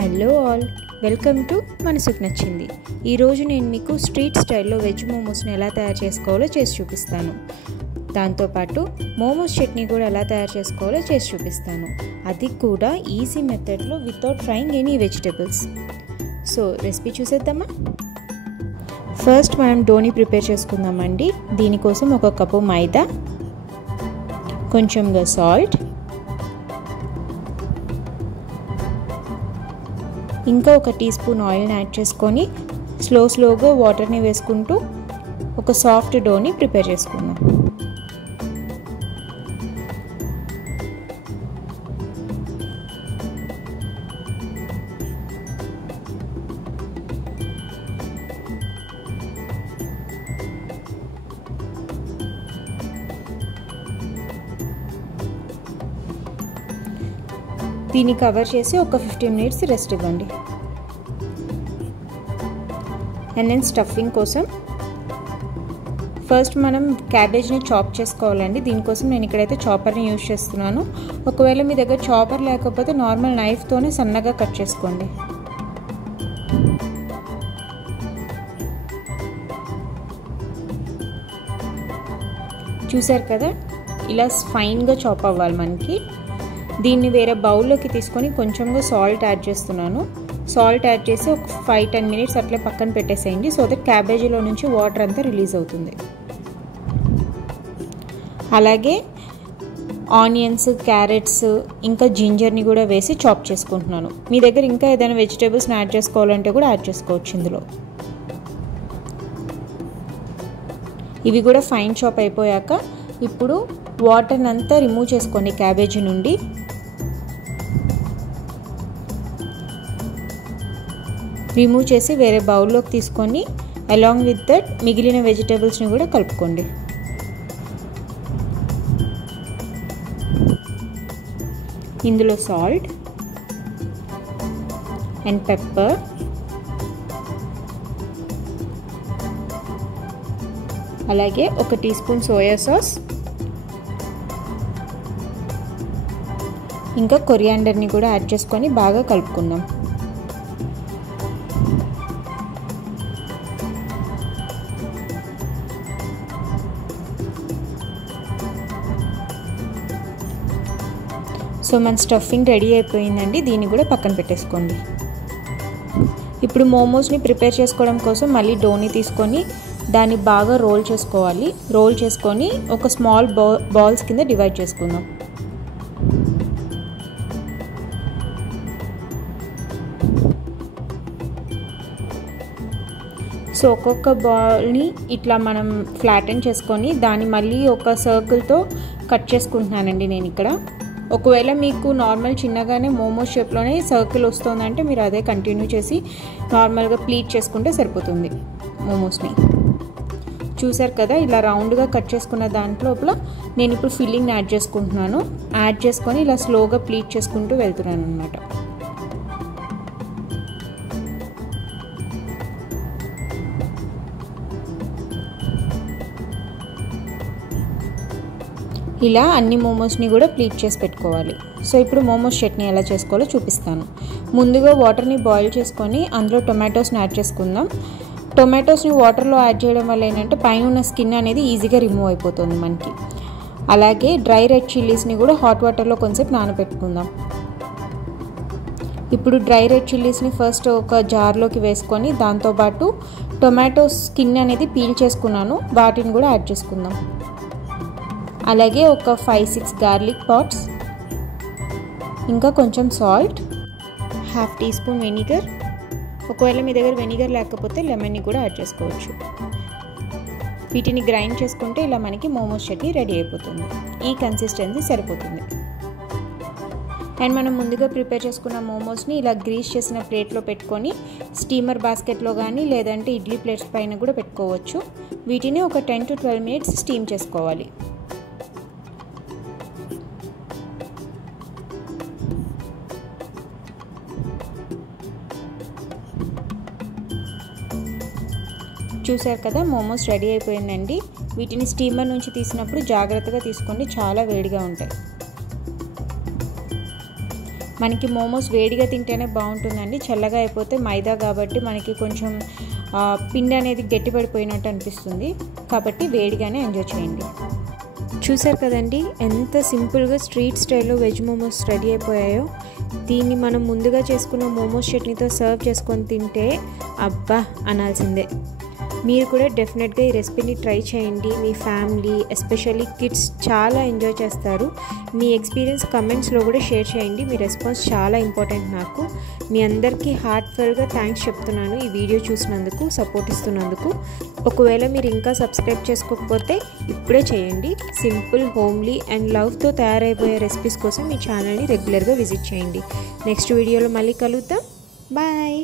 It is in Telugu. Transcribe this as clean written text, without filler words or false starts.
హలో ఆల్, వెల్కమ్ టు మనసుకు నచ్చింది. ఈరోజు నేను మీకు స్ట్రీట్ స్టైల్లో వెజ్ మోమోస్ని ఎలా తయారు చేసుకోవాలో చేసి చూపిస్తాను. దాంతోపాటు మోమోస్ చట్నీ కూడా ఎలా తయారు చేసుకోవాలో చేసి చూపిస్తాను. అది కూడా ఈజీ మెథడ్లో without frying any vegetables. So recipe చూసేద్దామా? ఫస్ట్ మనం డోని ప్రిపేర్ చేసుకుందామండి. దీనికోసం 1 కప్పు మైదా, కొంచెంగా సాల్ట్, ఇంకా 1 టీ స్పూన్ ఆయిల్ని యాడ్ చేసుకొని స్లోగా వాటర్ని వేసుకుంటూ ఒక సాఫ్ట్ డోని ప్రిపేర్ చేసుకుందాం. దీన్ని కవర్ చేసి ఒక 15 మినిట్స్ రెస్ట్ ఇవ్వండి. అండ్ నేను స్టఫింగ్ కోసం ఫస్ట్ మనం క్యాబేజ్ని చాప్ చేసుకోవాలండి. దీనికోసం నేను ఇక్కడైతే చాపర్ని యూజ్ చేస్తున్నాను. ఒకవేళ మీ దగ్గర చాపర్ లేకపోతే నార్మల్ నైఫ్తోనే సన్నగా కట్ చేసుకోండి. చూసారు కదా, ఇలా ఫైన్గా చాప్ అవ్వాలి మనకి. దీన్ని వేరే బౌల్లోకి తీసుకొని కొంచెంగా సాల్ట్ యాడ్ చేస్తున్నాను. సాల్ట్ యాడ్ చేసి ఒక 5-10 మినిట్స్ అట్లే పక్కన పెట్టేసేయండి. సో దట్ క్యాబేజీలో నుంచి వాటర్ అంతా రిలీజ్ అవుతుంది. అలాగే ఆనియన్స్, క్యారెట్స్, ఇంకా జింజర్ని కూడా వేసి చాప్ చేసుకుంటున్నాను. మీ దగ్గర ఇంకా ఏదైనా వెజిటేబుల్స్ని యాడ్ చేసుకోవాలంటే కూడా యాడ్ చేసుకోవచ్చు ఇందులో. ఇవి కూడా ఫైన్ చాప్ అయిపోయాక ఇప్పుడు వాటర్ని అంతా రిమూవ్ చేసుకోండి క్యాబేజీ నుండి. రిమూవ్ చేసి వేరే బౌల్లోకి తీసుకొని అలాంగ్ విత్ దట్ మిగిలిన వెజిటేబుల్స్ని కూడా కలుపుకోండి. ఇందులో సాల్ట్ అండ్ పెప్పర్, అలాగే 1 టీ స్పూన్ సోయా సాస్, ఇంకా కొరియాండర్ని కూడా యాడ్ చేసుకొని బాగా కలుపుకుందాం. సో మన స్టఫింగ్ రెడీ అయిపోయిందండి. దీన్ని కూడా పక్కన పెట్టేసుకోండి. ఇప్పుడు మోమోస్ని ప్రిపేర్ చేసుకోవడం కోసం మళ్ళీ డోని తీసుకొని దాన్ని బాగా రోల్ చేసుకోవాలి. రోల్ చేసుకొని ఒక స్మాల్ బాల్స్ కింద డివైడ్ చేసుకుందాం. సో ఒక్కొక్క బాల్ని ఇట్లా మనం ఫ్లాటెన్ చేసుకొని దాన్ని మళ్ళీ ఒక సర్కిల్తో కట్ చేసుకుంటున్నానండి నేను ఇక్కడ. ఒకవేళ మీకు నార్మల్ చిన్నగానే మోమోస్ షేప్లోనే సర్కిల్ వస్తుందంటే మీరు అదే కంటిన్యూ చేసి నార్మల్గా ప్లీట్ చేసుకుంటే సరిపోతుంది మోమోస్ని. చూసారు కదా, ఇలా రౌండ్గా కట్ చేసుకున్న దాంట్లోపల నేను ఇప్పుడు ఫిల్లింగ్ని యాడ్ చేసుకుంటున్నాను. యాడ్ చేసుకొని ఇలా స్లోగా ప్లీట్ చేసుకుంటూ వెళ్తున్నాను అన్నమాట. ఇలా అన్ని మోమోస్ని కూడా ప్లీట్ చేసి పెట్టుకోవాలి. సో ఇప్పుడు మోమోస్ చట్నీ ఎలా చేసుకోవాలో చూపిస్తాను. ముందుగా వాటర్ని బాయిల్ చేసుకొని అందులో టొమాటోస్ని యాడ్ చేసుకుందాం. టొమాటోస్ని వాటర్లో యాడ్ చేయడం వల్ల ఏంటంటే పైన ఉన్న స్కిన్ అనేది ఈజీగా రిమూవ్ అయిపోతుంది మనకి. అలాగే డ్రై రెడ్ చిల్లీస్ని కూడా హాట్ వాటర్లో కొంచెంసేపు నానబెట్టుకుందాం. ఇప్పుడు డ్రై రెడ్ చిల్లీస్ని ఫస్ట్ ఒక జార్లోకి వేసుకొని దాంతోపాటు టొమాటో స్కిన్ అనేది పీల్ చేసుకున్నాను, వాటిని కూడా యాడ్ చేసుకుందాం. అలాగే ఒక 5-6 గార్లిక్ పాట్స్, ఇంకా కొంచెం సాల్ట్, 1/2 టీ స్పూన్ వెనిగర్. ఒకవేళ మీ దగ్గర వెనిగర్ లేకపోతే లెమన్ని కూడా యాడ్ చేసుకోవచ్చు. వీటిని గ్రైండ్ చేసుకుంటే ఇలా మనకి మోమోస్ చట్నీ రెడీ అయిపోతుంది. ఈ కన్సిస్టెన్సీ సరిపోతుంది. అండ్ మనం ముందుగా ప్రిపేర్ చేసుకున్న మోమోస్ని ఇలా గ్రీస్ చేసిన ప్లేట్లో పెట్టుకొని స్టీమర్ బాస్కెట్లో కానీ లేదంటే ఇడ్లీ ప్లేట్స్ పైన కూడా పెట్టుకోవచ్చు. వీటిని ఒక 10 to 12 మినిట్స్ స్టీమ్ చేసుకోవాలి. చూసారు కదా, మోమోస్ రెడీ అయిపోయిందండి. వీటిని స్టీమర్ నుంచి తీసినప్పుడు జాగ్రత్తగా తీసుకోండి, చాలా వేడిగా ఉంటాయి. మనకి మోమోస్ వేడిగా తింటేనే బాగుంటుందండి. చల్లగా అయిపోతే మైదా కాబట్టి మనకి కొంచెం పిండి అనేది గట్టిపడిపోయినట్టు అనిపిస్తుంది. కాబట్టి వేడిగానే ఎంజాయ్ చేయండి. చూసారు కదండి ఎంత సింపుల్గా స్ట్రీట్ స్టైల్లో వెజ్ మోమోస్ రెడీ అయిపోయాయో. దీన్ని మనం ముందుగా చేసుకున్న మోమోస్ చట్నీతో సర్వ్ చేసుకొని తింటే అబ్బా అనాల్సిందే. మీరు కూడా డెఫినెట్గా ఈ రెసిపీని ట్రై చేయండి. మీ ఫ్యామిలీ ఎస్పెషల్లీ కిడ్స్ చాలా ఎంజాయ్ చేస్తారు. మీ ఎక్స్పీరియన్స్ కమెంట్స్లో కూడా షేర్ చేయండి. మీ రెస్పాన్స్ చాలా ఇంపార్టెంట్ నాకు. మీ అందరికీ హార్ట్ఫుల్గా థ్యాంక్స్ చెప్తున్నాను ఈ వీడియో చూసినందుకు, సపోర్ట్ ఇస్తున్నందుకు. ఒకవేళ మీరు ఇంకా సబ్స్క్రైబ్ చేసుకోకపోతే ఇప్పుడే చేయండి. సింపుల్, హోమ్లీ అండ్ లవ్తో తయారైపోయే రెసిపీస్ కోసం మీ ఛానల్ని రెగ్యులర్గా విజిట్ చేయండి. నెక్స్ట్ వీడియోలో మళ్ళీ కలుద్దాం. బాయ్.